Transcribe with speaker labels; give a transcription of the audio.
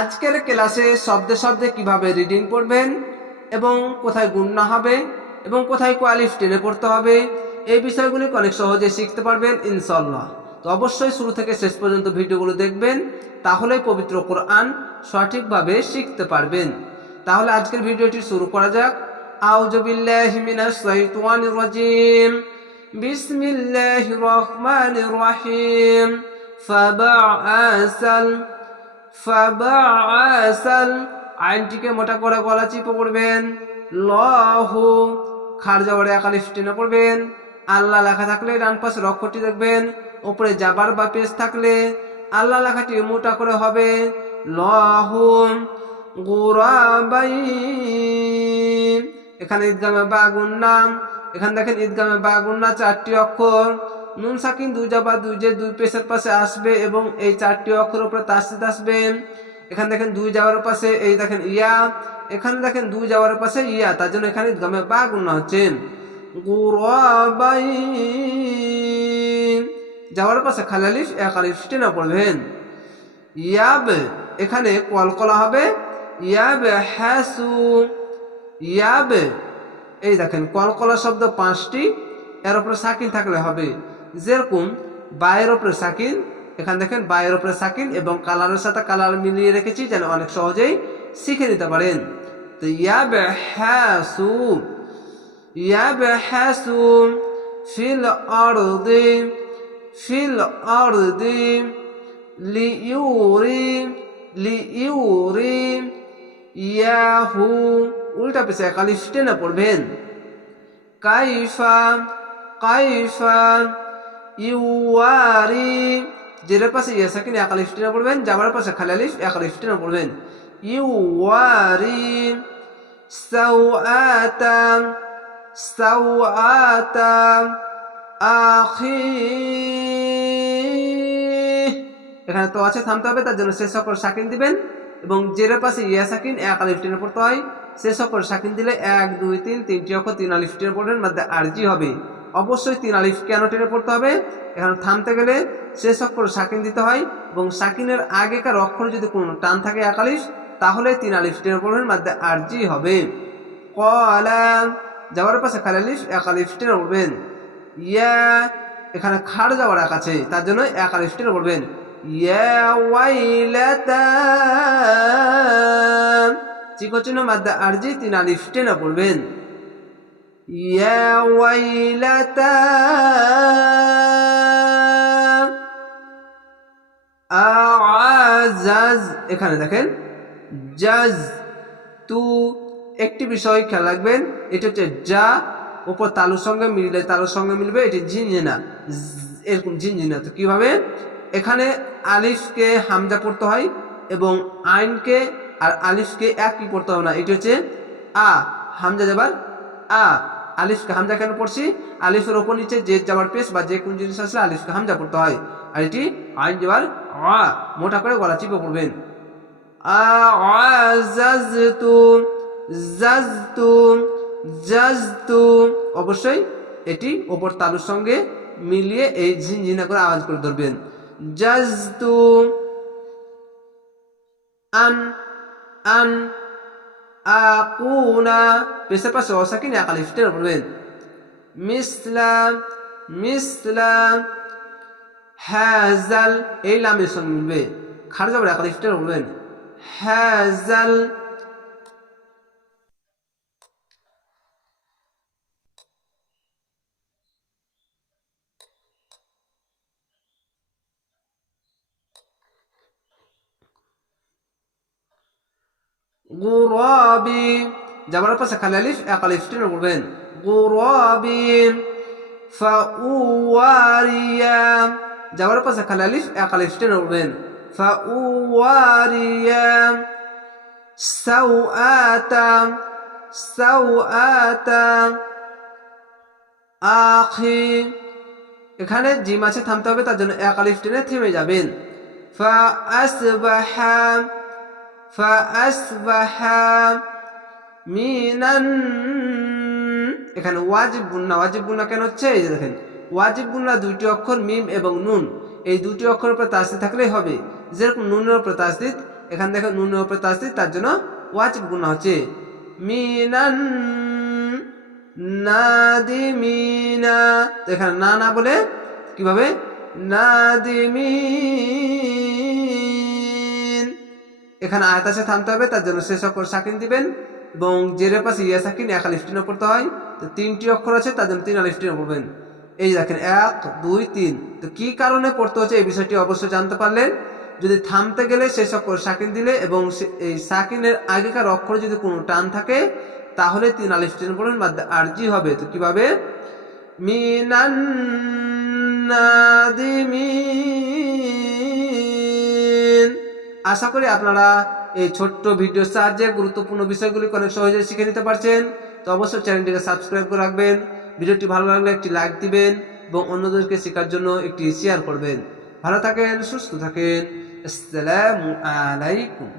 Speaker 1: আজকের ক্লাসে শব্দে শব্দে কীভাবে রিডিং পড়বেন এবং কোথায় গুণনা হবে এবং কোথায় কোয়ালিফ টেনে পড়তে হবে, এই বিষয়গুলি অনেক সহজে শিখতে পারবেন ইনশাল্লাহ তো অবশ্যই শুরু থেকে শেষ পর্যন্ত ভিডিওগুলো দেখবেন তাহলে পবিত্র কোরআন সঠিকভাবে শিখতে পারবেন। তাহলে আজকের ভিডিওটি শুরু করা যাক। বিসমিল্লাহির আইনটিকে মোটা করে গলা চিপে পড়বেন। লহু, খার যাওয়ারে একালিফ টেনে পড়বেন। আল্লাহ লেখা থাকলে ডান পাশে অক্ষরটি দেখবেন। উপরে যাবার বা পেজ থাকলে আল্লাহ লেখাটি মোটা করে হবে। লহু গুরাবাই এখানে ঈদগামে বাগুন নাম। এখানে দেখেন ঈদগামে বাগুন না চারটি অক্ষর। নুন সাকিন দুই যাবা দুই যে দুই পেশের পাশে আসবে এবং এই চারটি অক্ষর উপরে তাসিদ আসবে। এখানে দেখেন দুই যাওয়ার পাশে, এই দেখেন ইয়া, এখানে দেখেন দুই যাওয়ার পাশে ইয়া, তার জন্য এখানে ঈদগামে বাগুন না হচ্ছে। যাওয়ার পাশে খালালিফ এক আলিফ টেনে পড়বেন ইয়াব, এখানে কলকলা হবে। ইয়াব হ্যাসু ইয়াব, এই দেখেন কলকলা শব্দ পাঁচটি, এর উপরে সাকিন থাকলে হবে। যেরকম বায়ের উপরে সাকিন এখানে দেখেন বায়ের উপরে সাকিন এবং কালারের সাথে কালার মিলিয়ে রেখেছি যেন অনেক সহজেই শিখে নিতে পারেন। তো ইয়াব হ্যাসু ইয়াব হ্যাসু ফিল অর্দি ফিল অর্দি লিউরি লিউরি, ইয়াহু, উল্টা পেছে একালিফ টেনে পড়বেন। কাইফা কাইফা ইউয়ারি জেরের পাশে ইয়া সাকিন একালিফ টেনে পড়বেন যাবার পাশে খালি আলিফ একালিফ টেনে পড়বেন। ইউয়ারি, সাউআতা সাউআতা, আখি। এখানে তো আছে, থামতে হবে, তার জন্য শেষ অক্ষর সাকিন দিবেন। এবং জেরের পাশে ইয়া সাকিন এক আলিফ টেনে পড়তে হয় শেষ অক্ষর সাকিন দিলে এক, দুই, তিন, তিনটি অক্ষর তিন আলিফ টেনে পড়বেন মধ্যে আরজি হবে। অবশ্যই তিন আলিফ কেন টেনে পড়তে হবে? এখানে থামতে গেলে শেষ অক্ষর সাকিন দিতে হয় এবং সাকিনের আগেকার অক্ষর যদি কোনো টান থাকে এক আলিফ, তাহলে তিন আলিফ টেনে পড়বেন, মধ্যে আরজি হবে। কলাম যাওয়ার পাশে খালি আলিফ, এক আলিফ টেনে পড়বেন। ইয়া, এখানে খাড় যাওয়ার এক আছে, তার জন্য এক আলিফ টেনে পড়বেন। চিকচিহ্ন মাদ্দা আরজি, তিন আলিফ টেনে পড়বেন। ইয়া ওয়াইলাতা আজাজ এখানে দেখেন জাজ তু একটি বিষয় খেয়াল রাখবেন, এটা হচ্ছে যা ওপর তালুর সঙ্গে মিললে তালুর সঙ্গে মিলবে, এটি ঝিনঝিনা এরকম ঝিনঝিনা তো কীভাবে? এখানে আলিফকে হামজা পড়তে হয় এবং আইনকে আর আলিফকে একই পড়তে হবে না, এটি হচ্ছে আ, হামজা যাবার আ আলিফকে হামজা কেন পড়ছি? আলিফের ওপর নিচে যে যাবার পেশ বা যে কোন জিনিস আসলে আলিফকে হামজা পড়তে হয়। আর এটি আইন যাবার আ, মোটা করে গলা চিপে পড়বেন। অবশ্যই এটি ওপর তালুর সঙ্গে মিলিয়ে এই ঝিনঝিনা করে আওয়াজ করে ধরবেন। জাজতুম আন আন আকুনা পেশের পাশে অসাকিন একালিফ টেনে বলবেন মিসলাম মিসলাম হ্যাজাল এই লামের সঙ্গে মিলবে খারজাবের যাবার একালিফ বলবেন হ্যাজাল গুরাবি যাবার পাশে খালি আলিফ এক আলিফ টেনে পড়বেন গুরাবিন ফাউয়ারিয়া যাবার পাশে খালি আলিফ এক আলিফ টেনে পড়বেন ফাউয়ারিয়া সাউআতা সাউআতা আখি এখানে জিম আছে থামতে হবে তার জন্য এক আলিফ টেনে থেমে যাবেন ফা আসবাহা فأصبح মিনান এখানে ওয়াজিব গুন্না ওয়াজিব গুন্না কেন হচ্ছে? এই যে দেখেন, ওয়াজিব গুন্না দুইটি অক্ষর, মিম এবং নুন। এই দুটি অক্ষরের উপরে তাসদিদ থাকলেই হবে। যেরকম নুনের উপরে তাসদিদ, এখানে দেখো নুনের উপরে তাসদিদ, তার জন্য ওয়াজিব গুণা হচ্ছে। মিনান নাদিমিনা। এখানে না না বলে কীভাবে? নাদিমিন। এখানে আয়াত আছে, থামতে হবে, তার জন্য শেষ অক্ষর সাকিন দিবেন এবং জেরের পাশে ইয়া সাকিন, এক আলিফটিনে পড়তে হয়। তো তিনটি অক্ষর আছে, তার জন্য তিন আলিফটিনে পড়বেন। এই দেখেন, এক, দুই, তিন। তো কী কারণে পড়তে হচ্ছে, এই বিষয়টি অবশ্যই জানতে পারলেন যদি থামতে গেলে শেষ অক্ষর সাকিন দিলে এবং এই সাকিনের আগেকার অক্ষরে যদি কোনো টান থাকে, তাহলে তিন আলিফটিনে পড়বেন, বাদ আরজি হবে। তো কীভাবে? মিনান্নাদিমিন আশা করি আপনারা এই ছোট্ট ভিডিওর সাহায্যে গুরুত্বপূর্ণ বিষয়গুলি অনেক সহজে শিখে নিতে পারছেন। তো অবশ্যই চ্যানেলটিকে সাবস্ক্রাইব করে রাখবেন। ভিডিওটি ভালো লাগলে একটি লাইক দিবেন এবং অন্যদেরকে শেখার জন্য একটি শেয়ার করবেন। ভালো থাকেন, সুস্থ থাকেন। আসসালামু আলাইকুম।